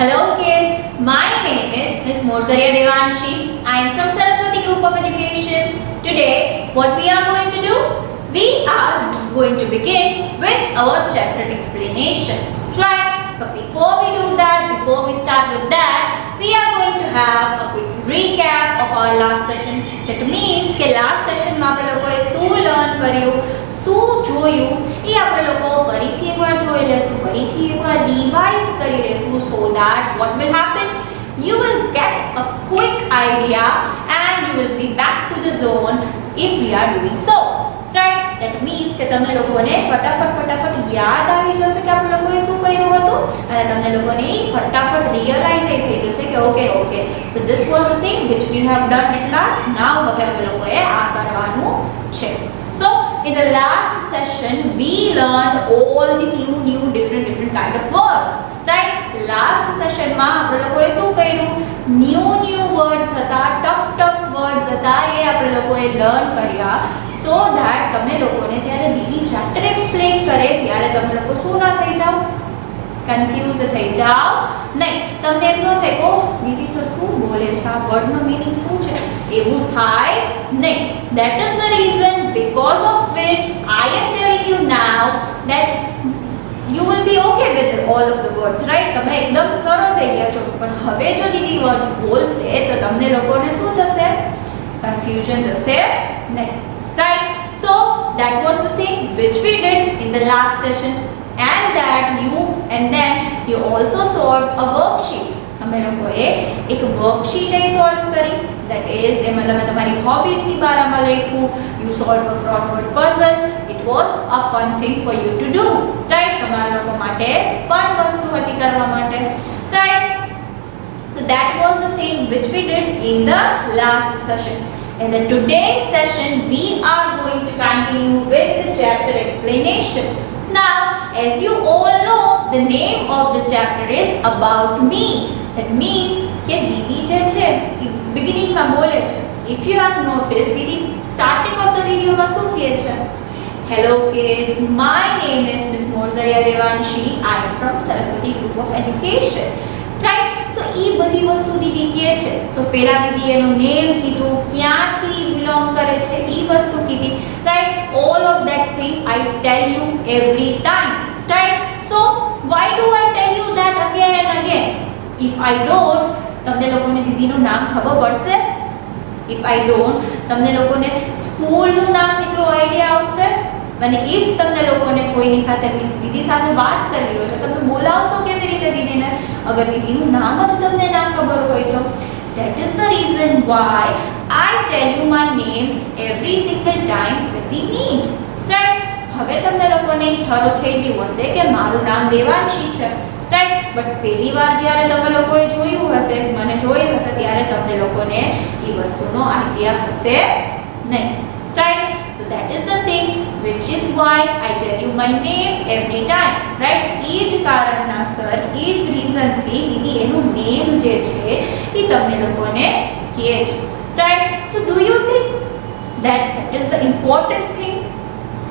Hello kids, my name is Miss Morzaria Devanshi. I am from Saraswati Group of Education. Today, what we are going to do? We are going to begin with our chapter explanation. Right? But before we do that, before we start with that, we are going to have a quick recap of our last session. That means કે last session માં આપણે લોકોએ શું learn કર્યું, શું જોયું, એ આપણે લોકો ફરીથી એકવાર જોઈ લેશું, ફરીથી એકવાર રિવાઇઝ કરી લેશું, so that what will happen? You will get a quick idea and you will be back to the zone if we are doing so. Right? That means કે તમને લોકોને ફટાફટ યાદ આવી જશે કે આપણે લોકોએ શું કર્યું હતું અને તમને લોકોને ફટાફટ રિયલાઇઝ થઈ જશે કે okay so this was the thing which we have done at last. Now હવે આપણે લોકોએ આ કરવાનું છે. So in the last session we learned all the new different kind of words. Right? Last session માં આપણે લોકોએ શું કર્યું? new words હતા, tough words હતા, એ આપણે લોકોએ લર્ન કર્યા so that તમે લોકોને જ્યારે દીદી ચેપ્ટર એક્સપ્લેન કરે ત્યારે તમે લોકો શું ના થઈ જાઓ, કન્ફ્યુઝ થઈ જાઓ નહીં. તમને એમ ન થાય ઓહ દીદી તો શું બોલે છે, આ વર્ડનો મીનિંગ શું છે, એવું થાય નહીં. That is the reason because of which I am telling you now that you will be okay with all of the words, right? તમે એકદમ થરો થઈ ગયા છો, પણ હવે જો દીદી વર્ડ્સ બોલશે તો તમને લોકોને શું થશે, કન્ફ્યુઝન થશે નહીં. Right? So that was the thing which we did in the last session and then you also solved a worksheet. અમે લોકોએ એક વર્કશીટ સોલ્વ કરી, that is એમાં તમે તમારી હોબીઝની બારામાં લખ્યું, you solved a crossword puzzle. It was a fun thing for you to do, right? તમારા લોકો માટે ફન વસ્તુ હતી કરવા માટે, right? So that was the thing which we did in the last session. In the today's session we are going to continue with the chapter explanation. Now as you all know, the name of the chapter is about me. That means કે દીદી જે છે એ beginning માં બોલે છે. If you have noticed, Didi starting of the video માં શું કહે છે? Hello kids, my name is Miss Morzaria Devanshi. I am from Saraswati Group of Education. Right? So એ બધી વસ્તુ દીદી કહે છે. So પહેલા દીદી એનું નેમ કીધું, ક્યાંથી belong કરે છે એ વસ્તુ કીધી. Right? All of that thing I tell you every time. Right? So why do I tell you that again and again? If I don't, તમને લોકોને દીદીનું નામ ખબર પડશે? If I don't, તમને લોકોને સ્કૂલનું નામ કેટલો આઈડિયા આવશે? અને if તમને લોકોને કોઈની સાથે મીન્સ દીદી સાથે વાત કરવી હોય તો તમે બોલાવશો કેવી રીતે દીદીને અગર દીદીનું નામ જ તમને ના ખબર હોય તો? That is the reason why I tell you my name every single time that we meet. Right? હવે તમને લોકોને થરો થઈ ગયું હશે કે મારું નામ દેવાંશી છે, રાઈટ? બટ પહેલી વાર જ્યારે તમે લોકોએ જોયું હશે, મને જોઈ હશે, ત્યારે તમને લોકોને એ વસ્તુનો આઈડિયા હશે નહીં, right? So that is the thing which is why I tell you my name every time, right? એ જ કારણસર, એ જ રીઝનથી દીદી એનું નેમ જે છે એ તમને લોકોને કહે છે, right? So do you think that is the important thing?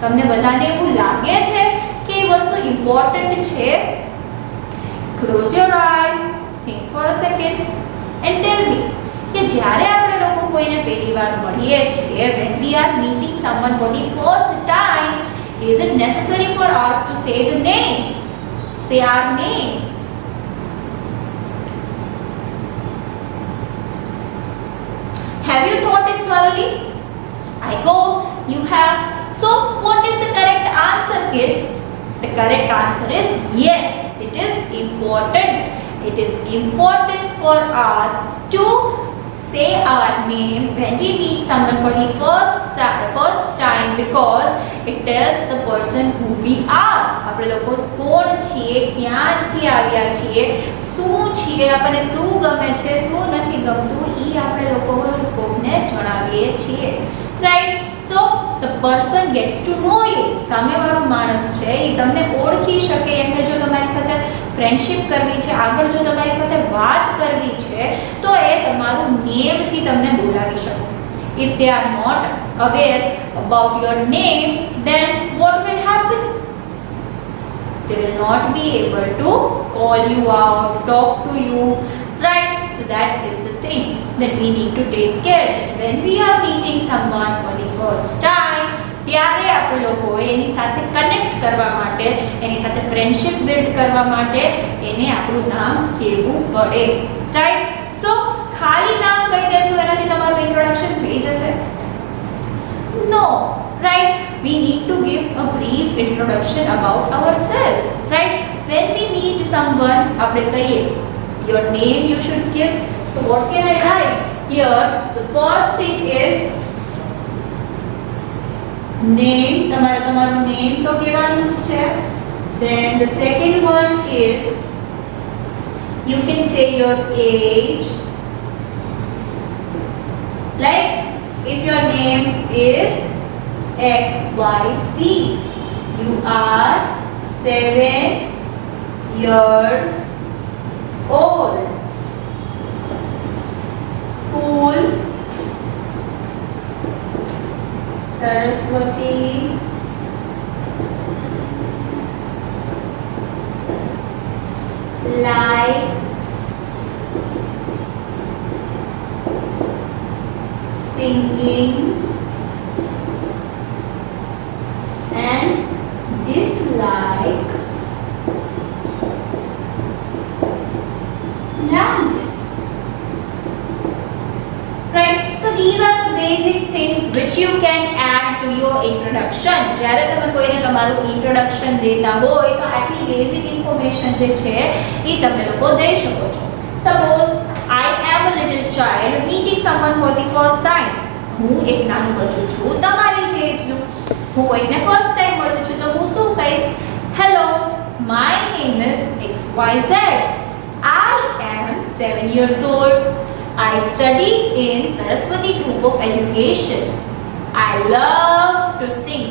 તમને બધાને એવું લાગે છે કે એ વસ્તુ ઇમ્પોર્ટન્ટ છે? Close your eyes, think for a second and tell me કે જ્યારે આપણે લોકો કોઈને પહેલી વાર મળીએ છીએ, when we are meeting someone for the first time, is it necessary for us to say the name, say our name? Have you thought it thoroughly? I hope you have. So what is the correct answer, kids? The correct answer is yes, it is important. It is important for us to say our name when we meet someone for the first time because it tells the person who we are. આપણે લોકો કોણ છીએ, ક્યાંથી આવ્યા છીએ, શું છીએ, આપણને શું ગમે છે, શું નથી ગમતું, એ આપણે લોકો કોઈને જણાવીએ છીએ, right? So the person gets to know you. સામેવાળો માણસ છે એ તમને ઓળખી શકે, એમને જો તમારી સાથે ફ્રેન્ડશિપ કરવી છે, આગળ જો તમારી સાથે વાત કરવી છે તો એ તમારું નેમથી તમને બોલાવી શકશે. If they are not aware about your name, then what will happen? They will not be able to call you out, talk to you, right? So that is the thing that we need to take care that when we are meeting someone for the first time, ત્યારે આપણે લોકો એની સાથે connect કરવા માટે, એની સાથે friendship build કરવા માટે એને આપણું નામ કહેવું પડે, રાઈટ? સો ખાલી નામ કહી દેશું એનાથી તમારું ઇન્ટ્રોડક્શન થઈ જશે? નો, right? We need to give a brief introduction about ourselves, right? When we meet someone, આપણે કહીએ your name you should give. So what can I write here? The first thing is name. તમારું name તો કહેવાનું જ છે. Then the second one is you can say your age. Like if your name is XYZ, you are 7 years old. School Saraswati likes singing and dislike dancing, right? So these are the basic things which you can add to your introduction. જ્યારે તમે કોઈને તમારું introduction દેતા હોય તો આટલી basic information જે છે એ તમે લોકો દઈ શકો છો. Suppose I am a little child meeting someone for the first time. હું એક નાનું બચ્ચું છું તમારી જ એજનું. હું કોઈને ફર્સ્ટ ટાઈમ મળું છું તો હું શું કહીશ? Hello, my name is XYZ. I am 7 years old. I study in Saraswati Group of Education. I love to sing,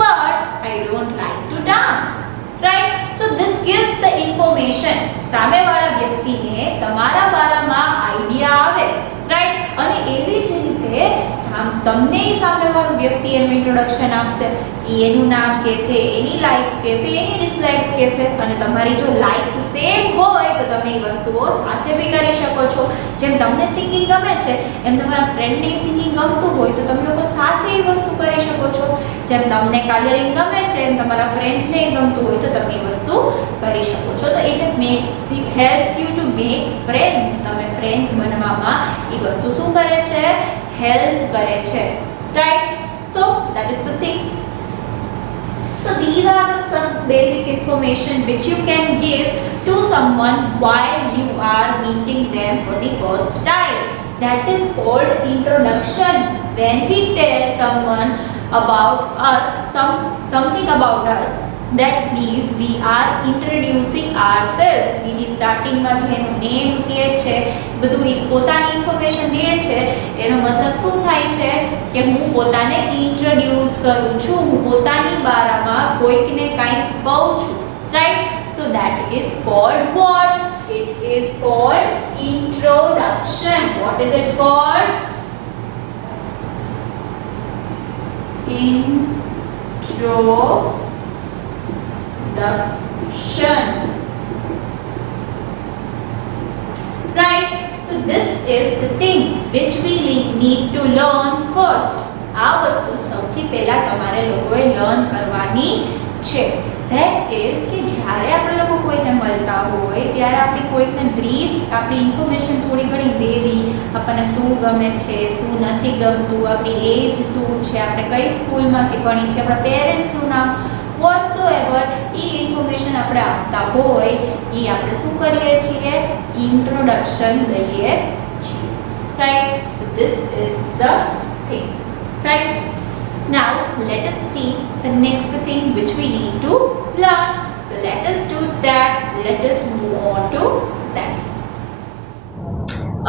but I don't like to dance. Right? So this gives the information. સામેવાળા વ્યક્તિને તમારા બારામાં idea આવે, right? અને એવી જ રીતે તમને સામેવાળો વ્યક્તિ એનું ઇન્ટ્રોડક્શન આપશે. એનું નામ કહેશે, એની લાઇક્સ કહેશે, એની ડિસલાઇક્સ કહેશે. અને તમારી જો લાઇક્સ સેમ હોય તો તમે એ વસ્તુઓ સાથે બી કરી શકો છો. જેમ તમને સિંગિંગ ગમે છે એમ તમારા ફ્રેન્ડને સિંગિંગ ગમતું હોય તો તમે લોકો સાથે એ વસ્તુ કરી શકો છો. જેમ તમને કલરિંગ ગમે છે એમ તમારા ફ્રેન્ડ્સને ગમતું હોય તો તમે એ વસ્તુ કરી શકો છો. તો it helps you to make friends. તમે ફ્રેન્ડ્સ બનવામાં એ વસ્તુ શું કરે છે? હેલ્પ કરે છે, right? So that is the thing. So these are the some basic information which you can give to someone while you are meeting them for the first time. That is called introduction. When we tell someone about us, something about us, that means we are introducing ourselves. એની સ્ટાર્ટિંગમાં જેનું name કહે છે બધું પોતાની information દે છે એનો મતલબ શું થાય છે કે હું પોતાને ઇન્ટ્રોડ્યુસ કરું છું, હું પોતાની બારામાં કોઈકને કંઈક કહું છું, right? So that is called what? It is called introduction. What is it called? Introduction. Right? So this is the thing which we need to learn first. આ વસ્તુ સૌથી પહેલા તમારે લોકોએ લર્ન કરવાની છે. That is કે જ્યારે આપણે લોકો કોઈને મળતા હોય ત્યારે આપણે કોઈકને બ્રીફ આપણી ઇન્ફોર્મેશન થોડી ઘણી દેવી, આપણને શું ગમે છે, શું નથી ગમતું, આપણી એજ શું છે, આપણે કઈ સ્કૂલમાંથી ભણી છે, આપણા પેરેન્ટ્સનું નામ, whatsoever એ ઇન્ફોર્મેશન આપણે આપતા હોય એ આપણે શું કરીએ છીએ? ઇન્ટ્રોડક્શન દઈએ છીએ, right? So this is the thing, right? Now let us see the next thing which we need to learn. So let us do that. Let us move on to that.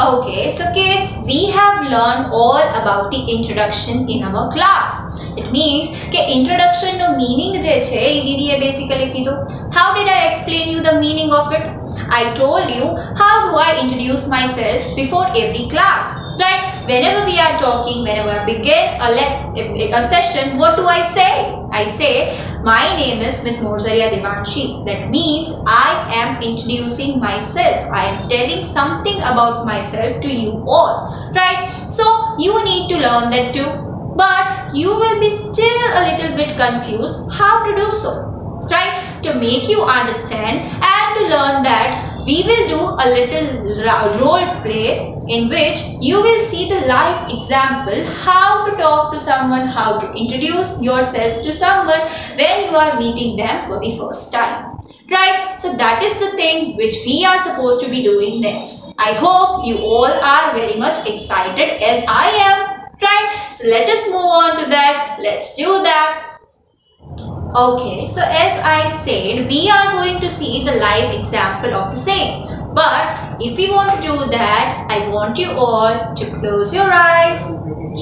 Okay, so kids, we have learned all about the introduction in our class. It means કે introduction નો meaning જે છે એ દીદીએ basically કીધું. How did I explain you the meaning of it? I told you how do I introduce myself before every class, right? Whenever we are talking, whenever I begin a session, what do I say? I say, my name is Miss Morzaria Devanshi. That means I am introducing myself. I am telling something about myself to you all. Right? So you need to learn that too. But you will be still a little bit confused how to do so. Right? To make you understand and to learn that we will do a little role play in which you will see the live example how to talk to someone, how to introduce yourself to someone when you are meeting them for the first time. Right? So that is the thing which we are supposed to be doing next. I hope you all are very much excited as I am. Right? So let us move on to that. Let's do that. Okay, so as I said, we are going to see the live example of the same. But if we want to do that, I want you all to close your eyes,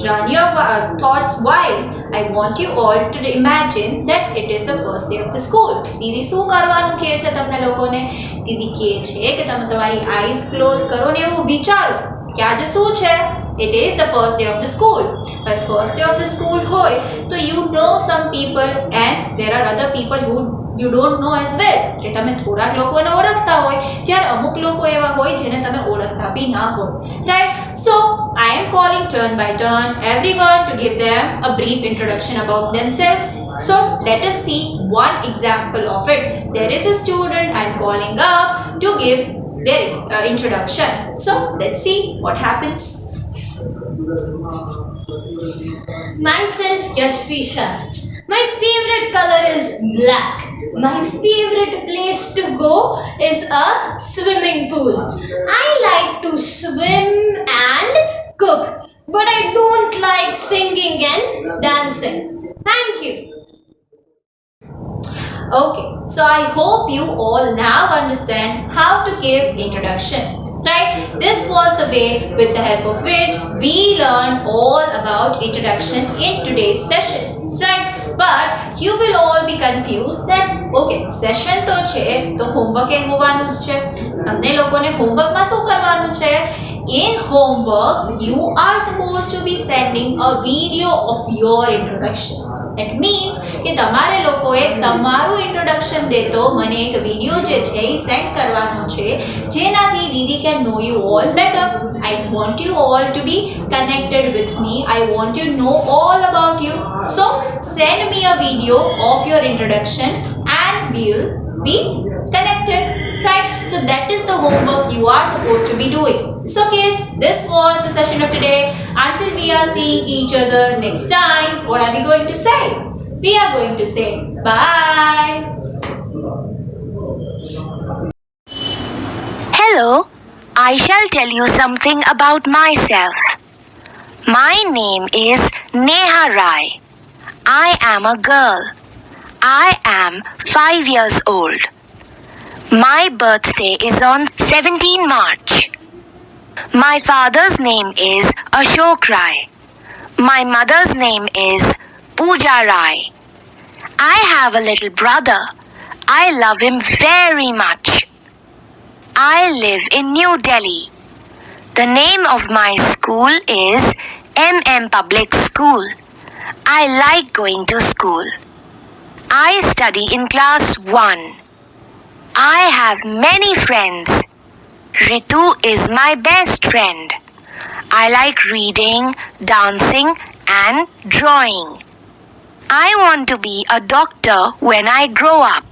run your thoughts wild. I want you all to imagine that it is the first day of the school. દીદી શું કરવાનું કહે છે તમને લોકોને? દીદી કહે છે કે તમે તમારી આઈઝ ક્લોઝ કરો ને એવું વિચારો કે આજે શું છે? It is the first day of the school. But first day of the school hoy, so you know some people and there are other people who you don't know as well. કે તમે થોડાક લોકોને ઓળખતા હોય જ્યારે અમુક લોકો એવા હોય જેને તમે ઓળખતા બી ના હોય. Right? So I am calling turn by turn everyone to give them a brief introduction about themselves. So let us see one example of it. There is a student I am calling up to give their introduction. So let's see what happens. Myself Yashvisha. My favorite color is black. My favorite place to go is a swimming pool. I like to swim and cook, but I don't like singing and dancing. Thank you. Okay, so I hope you all now understand how to give introduction. Right? This was the way with the help of which we learned all about introduction in today's session. Right? But you will all be confused that okay, session તો છે તો homework એ હોવાનું જ છે. તમને લોકોને homework માં શું કરવાનું છે? In homework, you are supposed to be sending a video of your introduction. That means કે તમારે લોકોએ તમારું introduction દેતો મને એક વિડિયો જે છે એ સેન્ડ કરવાનો છે જેનાથી દીદી can know you all better. I want you all to be connected with me. I want you to know all about you. So send me a video of your introduction and we'll be connected. Right? So that is the homework you are supposed to be doing. So kids, this was the session of today. Until we are seeing each other next time, what are we going to say? We are going to say bye. Hello, I shall tell you something about myself. My name is Neha Rai. I am a girl. I am 5 years old. My birthday is on 17 March. My father's name is Ashok Rai. My mother's name is Pooja Rai. I have a little brother. I love him very much. I live in New Delhi. The name of my school is MM Public School. I like going to school. I study in class 1. I have many friends. Ritu is my best friend. I like reading, dancing and drawing. I want to be a doctor when I grow up.